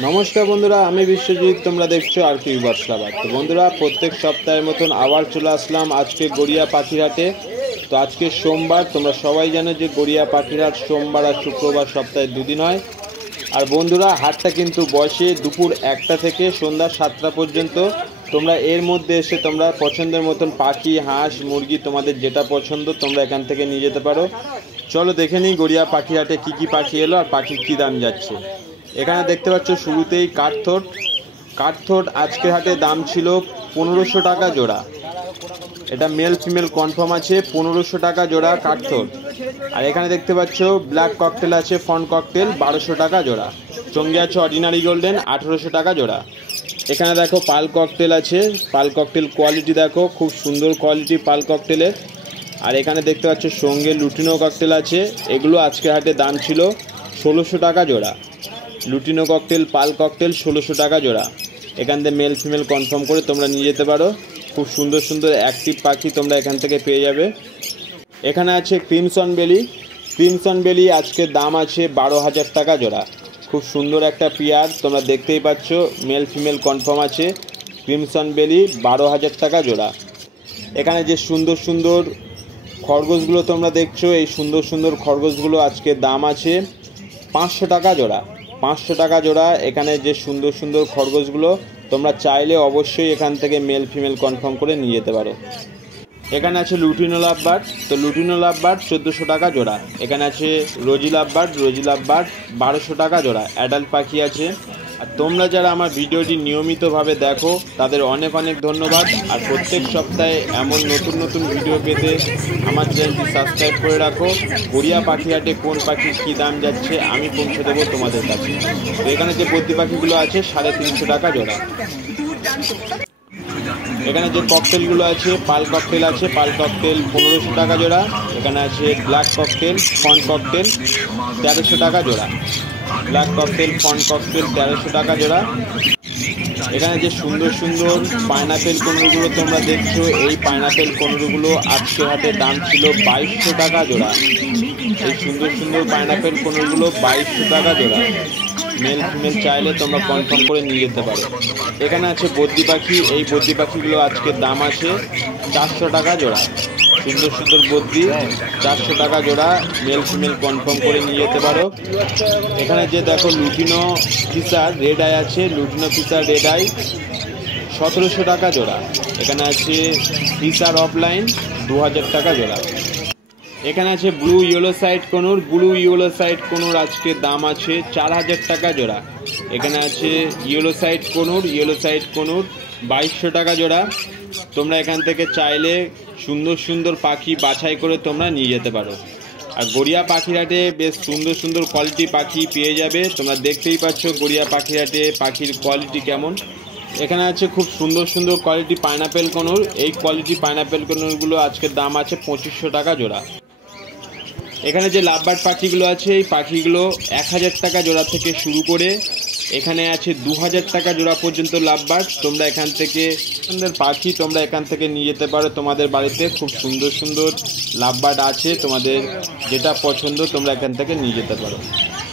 নমস্কার বন্ধুরা, আমি বিশ্বজিৎ। তোমরা দেখছো আর কি বর্ষাবাদ। তো বন্ধুরা, প্রত্যেক সপ্তাহের মতন আবার চলে আসলাম আজকে গড়িয়া পাখিরহাটে। তো আজকে সোমবার। তোমরা সবাই জানো যে গড়িয়া পাখিরহাট সোমবার আর শুক্রবার সপ্তাহে দুদিন হয়। আর বন্ধুরা, হাটটা কিন্তু বসে দুপুর 1টা থেকে সন্ধ্যা 7টা পর্যন্ত। তোমরা এর মধ্যে এসে তোমরা পছন্দের মতন পাখি, হাঁস, মুরগি, তোমাদের যেটা পছন্দ তোমরা এখান থেকে নিয়ে যেতে পারো। চলো দেখে নিই গড়িয়া পাখিরহাটে কী কী পাখি এলো আর পাখির কী দাম যাচ্ছে। এখানে দেখতে পাচ্ছ শুরুতেই কাঠথোট আজকের হাটে দাম ছিল 1500 টাকা জোড়া। এটা মেল ফিমেল কনফার্ম আছে, 1500 টাকা জোড়া কাঠথোট। আর এখানে দেখতে পাচ্ছ ব্ল্যাক ককটেল আছে, ফন ককটেল 1200 টাকা জোড়া। সঙ্গে আছে অর্ডিনারি গোল্ডেন 1800 টাকা জোড়া। এখানে দেখো পাল ককটেল আছে, পাল ককটেল কোয়ালিটি দেখো, খুব সুন্দর কোয়ালিটি পাল ককটেলের। আর এখানে দেখতে পাচ্ছ সঙ্গে লুটিনো ককটেল আছে, এগুলো আজকের হাটে দাম ছিল 1600 টাকা জোড়া। লুটিনো ককটেল, পাল ককটেল 1600 টাকা জোড়া। এখান থেকে মেল ফিমেল কনফার্ম করে তোমরা নিয়ে যেতে পারো। খুব সুন্দর সুন্দর অ্যাক্টিভ পাখি তোমরা এখান থেকে পেয়ে যাবে। এখানে আছে ক্রিমসন বেলি আজকের দাম আছে 12,000 টাকা জোড়া। খুব সুন্দর একটা পেয়ার, তোমরা দেখতেই পাচ্ছ, মেল ফিমেল কনফার্ম আছে। ক্রিমসন বেলি 12,000 টাকা জোড়া। এখানে যে সুন্দর সুন্দর খরগোশগুলো তোমরা দেখছো, এই সুন্দর সুন্দর খরগোশগুলো আজকের দাম আছে 500 টাকা জোড়া। 500 টাকা জোড়া। এখানে যে সুন্দর সুন্দর খরগোশগুলো তোমরা চাইলে অবশ্যই এখান থেকে মেল ফিমেল কনফার্ম করে নিয়ে যেতে পারো। এখানে আছে লুটিনো লাভবার্ড, তো লুটিনো লাভবার্ড 1400 টাকা জোড়া। এখানে আছে রোজি লাভবার্ড 1200 টাকা জোড়া। অ্যাডাল্ট পাখি আছে। আর তোমরা যারা আমার ভিডিওটি নিয়মিতভাবে দেখো তাদের অনেক অনেক ধন্যবাদ। আর প্রত্যেক সপ্তাহে এমন নতুন নতুন ভিডিও পেতে আমার চ্যানেলটি সাবস্ক্রাইব করে রাখো। গড়িয়া পাখিরহাটে কোন পাখির কী দাম যাচ্ছে আমি পৌঁছে দেবো তোমাদের কাছে। তো এখানে যে বদ্রি পাখিগুলো আছে 350 টাকা জোড়া। এখানে যে ককটেলগুলো আছে, পাল ককটেল আছে, পাল ককটেল 1500 টাকা জোড়া। এখানে আছে ব্ল্যাক ককটেল, ফন ককটেল 1300 টাকা জোড়া। ব্ল্যাক ককটেল, ফন ককটেল 1300 টাকা জোড়া। এখানে যে সুন্দর সুন্দর পাইনাপেল কোনরুগুলো তোমরা দেখছো, এই পাইনাপেল কোনরুগুলো আজকের হাটে দাম ছিল 2200 টাকা জোড়া। এই সুন্দর সুন্দর পাইনাপেল কোনরুগুলো 2200 টাকা জোড়া। মেল ফিমেল চাইলে তোমরা কনফার্ম করে নিয়ে যেতে পারো। এখানে আছে বদ্রি পাখি, এই বদ্রি পাখিগুলো আজকের দাম আছে 400 টাকা জোড়া। সুন্দর সুন্দর বদ্রি 400 টাকা জোড়া। মেল ফিমেল কনফার্ম করে নিয়ে যেতে পারো। এখানে যে দেখো লুটিনো ফিসার রেড আই আছে, লুটিনো ফিসার রেড আই 1700 টাকা জোড়া। এখানে আছে ফিসার অফলাইন 2000 টাকা জোড়া। এখানে আছে ব্লু ইয়েলো সাইড কোনুর আজকে দাম আছে 4000 টাকা জোড়া। এখানে আছে ইয়েলো সাইড কোনুর 2200 টাকা জোড়া। তোমরা এখান থেকে চাইলে সুন্দর সুন্দর পাখি বাছাই করে তোমরা নিয়ে যেতে পারো। আর গড়িয়া পাখিরহাটে বেশ সুন্দর সুন্দর কোয়ালিটি পাখি পেয়ে যাবে। তোমরা দেখতেই পাচ্ছ গড়িয়া পাখিরহাটে পাখির কোয়ালিটি কেমন। এখানে আছে খুব সুন্দর সুন্দর কোয়ালিটি পাইনাপেল কোনুর, এই কোয়ালিটি পাইনাপেল কোনুরগুলো আজকের দাম আছে 2500 টাকা জোড়া। এখানে যে লাভবার্ড পাখিগুলো আছে, এই পাখিগুলো 1000 টাকা জোড়া থেকে শুরু করে এখানে আছে 2000 টাকা জোড়া পর্যন্ত লাভবার্ড। তোমরা এখান থেকে সুন্দর পাখি তোমরা এখান থেকে নিয়ে যেতে পারো তোমাদের বাড়িতে। খুব সুন্দর সুন্দর লাভবার্ড আছে, তোমাদের যেটা পছন্দ তোমরা এখান থেকে নিয়ে যেতে পারো।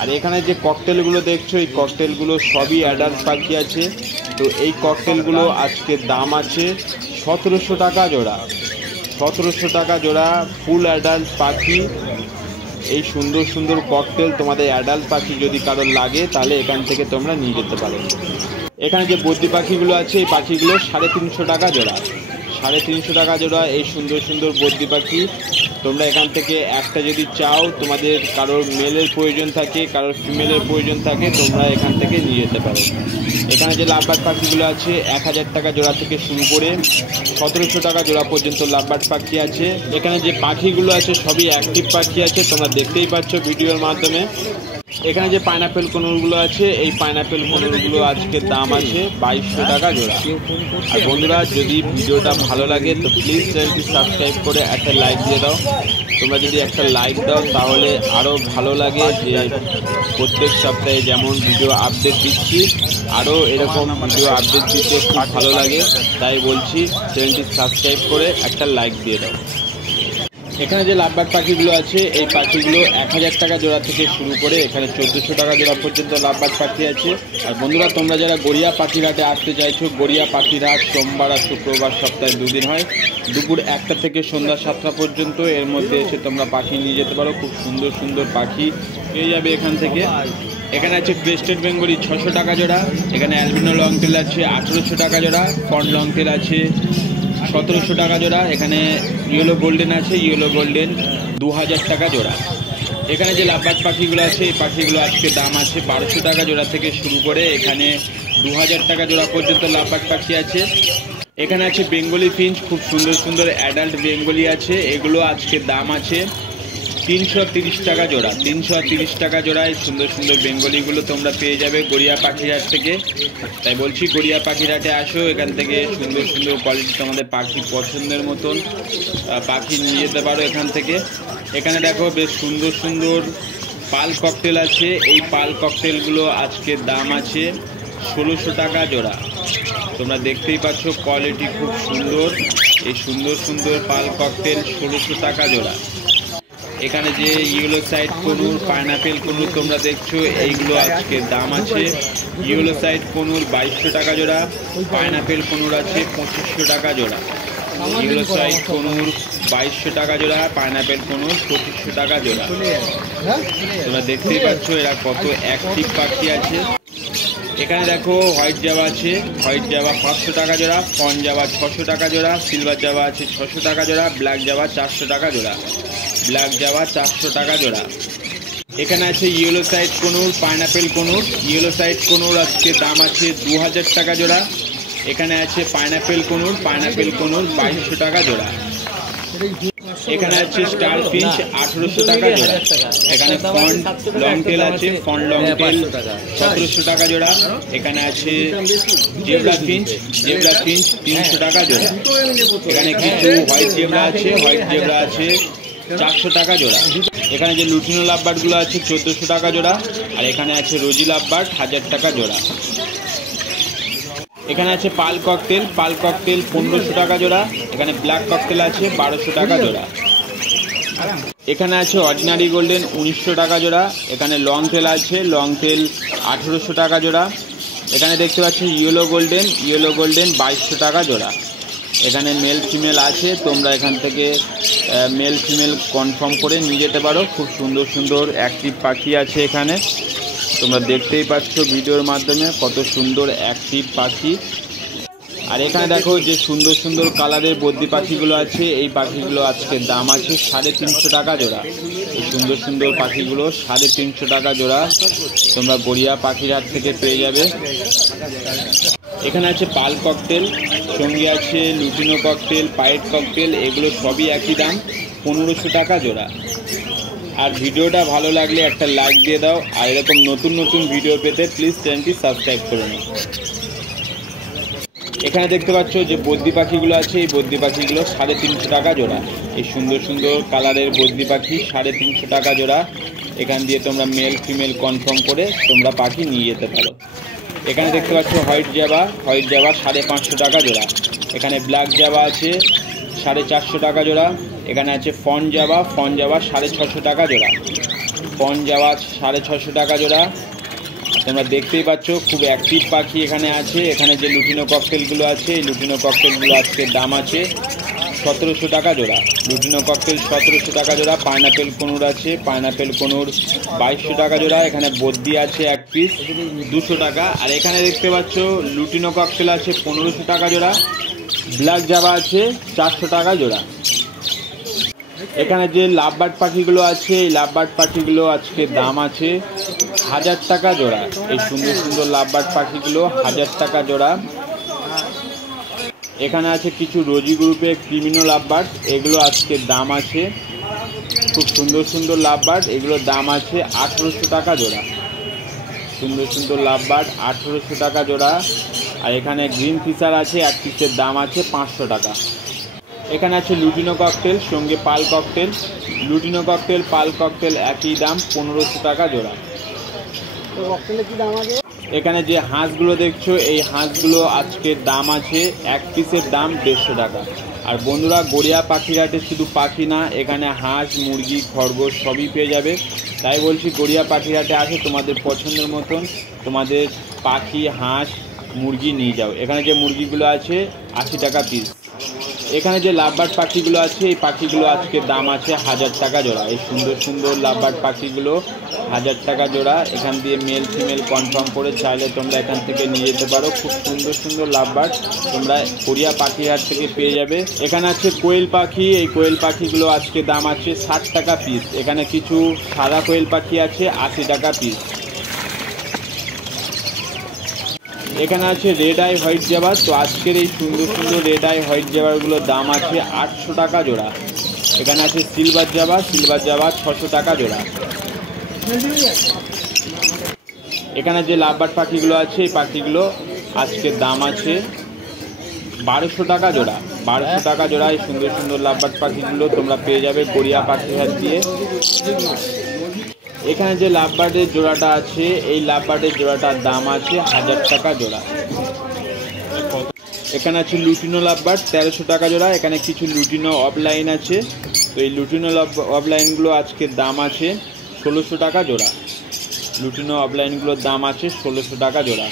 আর এখানে যে ককটেলগুলো দেখছো, এই ককটেলগুলো সবই অ্যাডাল্ট পাখি আছে। তো এই ককটেলগুলো আজকের দাম আছে 1700 টাকা জোড়া। 1700 টাকা জোড়া ফুল অ্যাডাল্ট পাখি। এই সুন্দর সুন্দর ককটেল তোমাদের অ্যাডাল্ট পাখি যদি কারোর লাগে তাহলে এখান থেকে তোমরা নিয়ে যেতে পারো। এখানে যে বদ্রি পাখিগুলো আছে, এই পাখিগুলো 350 টাকা জোড়া। 350 টাকা জোড়া এই সুন্দর সুন্দর বদ্রি পাখি। তোমরা এখান থেকে একটা যদি চাও, তোমাদের কারোর মেলের প্রয়োজন থাকে, কারোর ফিমেলের প্রয়োজন থাকে, তোমরা এখান থেকে নিয়ে যেতে পারো। এখানে যে লাভবার্ড পাখিগুলো আছে 1000 টাকা জোড়া থেকে শুরু করে 1700 টাকা জোড়া পর্যন্ত লাভবার্ড পাখি আছে। এখানে যে পাখিগুলো আছে সবই অ্যাক্টিভ পাখি আছে, তোমরা দেখতেই পাচ্ছ ভিডিওর মাধ্যমে। এখানে যে পাইনাপেল কোনুরগুলো আছে, এই পাইনাপেল কোনুরগুলো আজকের দাম আছে 2200 টাকা জোড়া। আর বন্ধুরা, যদি ভিডিওটা ভালো লাগে তো প্লিজ চ্যানেলটি সাবস্ক্রাইব করে একটা লাইক দিয়ে দাও। তোমরা যদি একটা লাইক দাও তাহলে আরও ভালো লাগে, যে প্রত্যেক সপ্তাহে যেমন ভিডিও আপডেট দিচ্ছি আরও এরকম ভিডিও আপডেট দিতে খুব ভালো লাগে। তাই বলছি চ্যানেলটি সাবস্ক্রাইব করে একটা লাইক দিয়ে দাও। এখানে যে লাভবার্ড পাখিগুলো আছে এই পাখিগুলো 1000 টাকা জোড়া থেকে শুরু করে এখানে 1400 টাকা জোড়া পর্যন্ত লাভবার্ড পাখি আছে। আর বন্ধুরা, তোমরা যারা গড়িয়া পাখির হাটে আসতে চাইছো, গড়িয়া পাখির হাট সোমবার আর শুক্রবার সপ্তাহে 2 দিন হয়, দুপুর 1টা থেকে সন্ধ্যা 7টা পর্যন্ত। এর মধ্যে এসে তোমরা পাখি নিয়ে যেতে পারো, খুব সুন্দর সুন্দর পাখি পেয়ে যাবে এখান থেকে। এখানে আছে ক্রেস্টেড বেঙ্গলি 600 টাকা জোড়া, এখানে অ্যালবিনো লং টেল আছে 1800 টাকা জোড়া, ফন্ট লং টেল আছে 1700 টাকা জোড়া, এখানে ইয়েলো গোল্ডেন আছে, ইয়েলো গোল্ডেন 2000 টাকা জোড়া। এখানে যে লাভবার্ড পাখিগুলো আছে এই পাখিগুলো আজকে দাম আছে 1200 টাকা জোড়া থেকে শুরু করে এখানে 2000 টাকা জোড়া পর্যন্ত লাভবার্ড পাখি আছে। এখানে আছে বেঙ্গলি ফিঞ্চ, খুব সুন্দর সুন্দর অ্যাডাল্ট বেঙ্গলি আছে, এগুলো আজকে দাম আছে 330 টাকা জোড়া। 330 টাকা জোড়ায় সুন্দর সুন্দর বেঙ্গলিগুলো তোমরা পেয়ে যাবে গড়িয়া পাখির হাট থেকে। তাই বলছি, গড়িয়া পাখির হাটে আসো, এখান থেকে সুন্দর সুন্দর কোয়ালিটি তোমাদের পাখি পছন্দের মতন পাখি নিয়ে যেতে পারো এখান থেকে। এখানে দেখো বেশ সুন্দর সুন্দর পাল ককটেল আছে, এই পাল ককটেলগুলো আজকে দাম আছে 1600 টাকা জোড়া। তোমরা দেখতেই পাচ্ছ কোয়ালিটি খুব সুন্দর, এই সুন্দর সুন্দর পাল ককটেল 1600 টাকা জোড়া। এখানে যে yellow side conure, pineapple conure তোমরা দেখছো, এইগুলো আজকে দাম আছে ইয়েলো সাইড কনুর 2200 টাকা জোড়া, পাইনাপেল কনুর আছে 2500 টাকা জোড়া। ইয়েলো সাইড কনুর 2200 টাকা জোড়া, পাইনাপেল কনুর 2500 টাকা জোড়া। তোমরা দেখতেই পাচ্ছ এরা কত অ্যাক্টিভ পাখি আছে। এখানে দেখো হোয়াইট জাভা আছে, হোয়াইট জাভা 500 টাকা জোড়া, ফন জাভা 600 টাকা জোড়া, সিলভার জাভা আছে 600 টাকা জোড়া, ব্ল্যাক জাভা 400 টাকা জোড়া, ব্ল্যাক জাভা 400 টাকা জোড়া। এখানে আছে yellow side conure, pineapple conure, yellow side conure আজকে দাম আছে 2000 টাকা জোড়া। এখানে আছে পাইনাপেল কনুর, পাইনাপেল কনুর 2200 টাকা জোড়া। এখানে আছে স্টার ফিঞ্চ 1800 টাকা জোড়া। এখানে ফন্ট লং টেল আছে, ফন্ট লং টেল 1700 টাকা জোড়া। এখানে আছে জেব্রা ফিঞ্চ, জেব্রা ফিঞ্চ 300 টাকা জোড়া। এখানে কিছু হোয়াইট জেব্রা আছে, হোয়াইট জেব্রা আছে 400 টাকা জোড়া। এখানে যে লুটিনো লাভবার্ডগুলো আছে 1400 টাকা জোড়া। আর এখানে আছে রোজি লাভবার্ড 1000 টাকা জোড়া। এখানে আছে পাল ককটেল, পাল ককটেল 1500 টাকা জোড়া। এখানে ব্ল্যাক ককটেল আছে 1200 টাকা জোড়া। এখানে আছে অর্ডিনারি গোল্ডেন 1900 টাকা জোড়া। এখানে লং টেল আছে, লং টেল 1800 টাকা জোড়া। এখানে দেখতে পাচ্ছি ইয়েলো গোল্ডেন, ইয়েলো গোল্ডেন 2200 টাকা জোড়া। এখানে মেল ফিমেল আছে, তোমরা এখান থেকে মেল ফিমেল কনফার্ম করে নিয়ে যেতে পারো। খুব সুন্দর সুন্দর অ্যাক্টিভ পাখি আছে এখানে, তোমরা দেখতেই পাচ্ছ ভিডিওর মাধ্যমে কত সুন্দর অ্যাক্টিভ পাখি। আর এখানে দেখো যে সুন্দর সুন্দর কালারের বদ্রি পাখিগুলো আছে, এই পাখিগুলো আজকে দাম আছে 350 টাকা জোড়া। এই সুন্দর সুন্দর পাখিগুলো 350 টাকা জোড়া তোমরা গড়িয়া পাখির হাট থেকে পেয়ে যাবে। এখানে আছে পাল ককটেল, সঙ্গে আছে লুটিনো ককটেল, পাইট ককটেল, এগুলো সবই একই দাম 1500 টাকা জোড়া। আর ভিডিওটা ভালো লাগলে একটা লাইক দিয়ে দাও, আর এরকম নতুন নতুন ভিডিও পেতে প্লিজ চ্যানেলটি সাবস্ক্রাইব করে নাও। এখানে দেখতে পাচ্ছ যে বদ্রি পাখিগুলো আছে, এই বদ্রি পাখিগুলো 350 টাকা জোড়া। এই সুন্দর সুন্দর কালারের বদ্রি পাখি 350 টাকা জোড়া। এখান দিয়ে তোমরা মেল ফিমেল কনফার্ম করে তোমরা পাখি নিয়ে যেতে পারো। এখানে দেখতে পাচ্ছ হোয়াইট জাভা, হোয়াইট জাভা 550 টাকা জোড়া। এখানে ব্ল্যাক জাভা আছে 450 টাকা জোড়া। এখানে আছে ফন জাভা, ফন জাভা 650 টাকা জোড়া, ফন জাভা 650 টাকা জোড়া। তোমরা দেখতেই পাচ্ছ খুব অ্যাক্টিভ পাখি এখানে আছে। এখানে যে লুটিনো ককটেলগুলো আছে, এই লুটিনো ককটেলগুলো আজকে দাম আছে 1700 টাকা জোড়া। লুটিনো ককটেল 1700 টাকা জোড়া। পাইনাপেল কনুর আছে, পাইনাপেল কনুর 2200 টাকা জোড়া। এখানে বদ্রি আছে 1 পিস 200 টাকা। আর এখানে দেখতে পাচ্ছ লুটিনো ককটেল আছে 1500 টাকা জোড়া, ব্ল্যাক জাভা আছে 400 টাকা জোড়া। এখানে যে লাভবার্ড পাখিগুলো আছে, এই লাভবার্ড পাখিগুলো আজকে দাম আছে 1000 টাকা জোড়া। এই সুন্দর সুন্দর লাভবার্ড পাখিগুলো 1000 টাকা জোড়া। এখানে আছে কিছু রোজি গ্রুপের ক্রিমিনো লাভবার্ড, এগুলো আজকে দাম আছে, খুব সুন্দর সুন্দর লাভবার্ড, এগুলোর দাম আছে 1800 টাকা জোড়া। সুন্দর সুন্দর লাভবার্ড 1800 টাকা জোড়া। আর এখানে গ্রিন ফিশার আছে, 1 পিসের দাম আছে 500 টাকা। এখানে আছে লুটিনো ককটেল, সঙ্গে পাল ককটেল। লুটিনো ককটেল, পাল ককটেল একই দাম 1500 টাকা জোড়া। এখানে যে হাঁসগুলো দেখছো এই হাঁসগুলো আজকের দাম আছে এক পিসের দাম 150 টাকা। আর বন্ধুরা গড়িয়া পাখিরহাটে শুধু পাখি না, এখানে হাঁস মুরগি খরগোশ সবই পেয়ে যাবে। তাই বলছি গড়িয়া পাখিরহাটে আসে তোমাদের পছন্দের মতন তোমাদের পাখি হাঁস মুরগি নিয়ে যাও। এখানে যে মুরগিগুলো আছে 80 টাকা পিস। এখানে যে লাভবার্ড পাখিগুলো আছে এই পাখিগুলো আজকে দাম আছে 1000 টাকা জোড়া। এই সুন্দর সুন্দর লাভবার্ড পাখিগুলো 1000 টাকা জোড়া। এখান দিয়ে মেল ফিমেল কনফার্ম করে চাইলে তোমরা এখান থেকে নিয়ে যেতে পারো। খুব সুন্দর সুন্দর লাভবার্ড তোমরা গড়িয়া পাখিরহাট থেকে পেয়ে যাবে। এখানে আছে কোয়েল পাখি, এই কোয়েল পাখিগুলো আজকে দাম আছে 60 টাকা পিস। এখানে কিছু সাদা কোয়েল পাখি আছে 80 টাকা পিস। এখানে আছে রেড আই হোয়াইট জাবার। তো আজকের এই সুন্দর সুন্দর রেড আই হোয়াইট জাবারগুলোর দাম আছে 800 টাকা জোড়া। এখানে আছে সিলভার জাবার 600 টাকা জোড়া। এখানে যে লাভবার্ড পাখিগুলো আছে এই পাখিগুলো আজকের দাম আছে 1200 টাকা জোড়া। 1200 টাকা জোড়া এই সুন্দর সুন্দর লাভবার্ড পাখিগুলো তোমরা পেয়ে যাবে গড়িয়া পাখিরহাট দিয়ে। এখানে যে লাভবার্ডের জোড়াটা আছে এই লাভবার্ডের জোড়াটার দাম আছে 1000 টাকা জোড়া। এখানে আছে লুটিনো লাভবার্ড 1300 টাকা জোড়া। এখানে কিছু লুটিনো অফলাইন আছে। তো এই লুটিনো অফলাইনগুলো আজকের দাম আছে 1600 টাকা জোড়া। লুটিনো অফলাইনগুলোর দাম আছে 1600 টাকা জোড়া।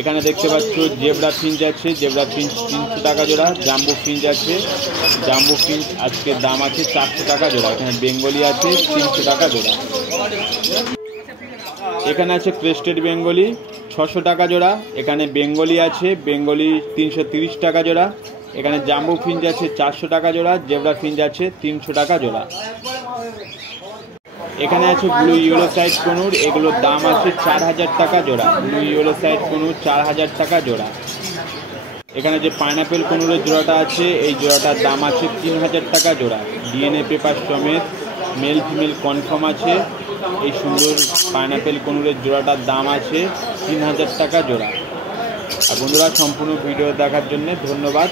এখানে দেখতে পাচ্ছ জেব্রা ফিঞ্চ আছে, জেব্রা ফিঞ্চ 300 টাকা জোড়া। জাম্বু ফিঞ্চ আছে, জাম্বু ফিঞ্চ আজকের দাম আছে 400 টাকা জোড়া। এখানে বেঙ্গলি আছে 300 টাকা জোড়া। এখানে আছে ক্রেস্টেড বেঙ্গলি 600 টাকা জোড়া। এখানে বেঙ্গলি আছে, বেঙ্গলি 330 টাকা জোড়া। এখানে জাম্বু ফিঞ্চ আছে 400 টাকা জোড়া। জেব্রা ফিঞ্চ আছে 300 টাকা জোড়া। এখানে আছে ব্লু ইয়েলো সাইড কনুর, এগুলোর দাম আছে 4000 টাকা জোড়া। ব্লু ইয়েলো সাইড কনুর 4000 টাকা জোড়া। এখানে যে পাইনাপেল কনুরের জোড়াটা আছে এই জোড়াটার দাম আছে 3000 টাকা জোড়া। ডিএনএ পেপার সমেত মেল ফিমেল কনফার্ম আছে। এই সুন্দর পাইনাপেল কনুরের জোড়াটার দাম আছে 3000 টাকা জোড়া। আর বন্ধুরা সম্পূর্ণ ভিডিও দেখার জন্য ধন্যবাদ।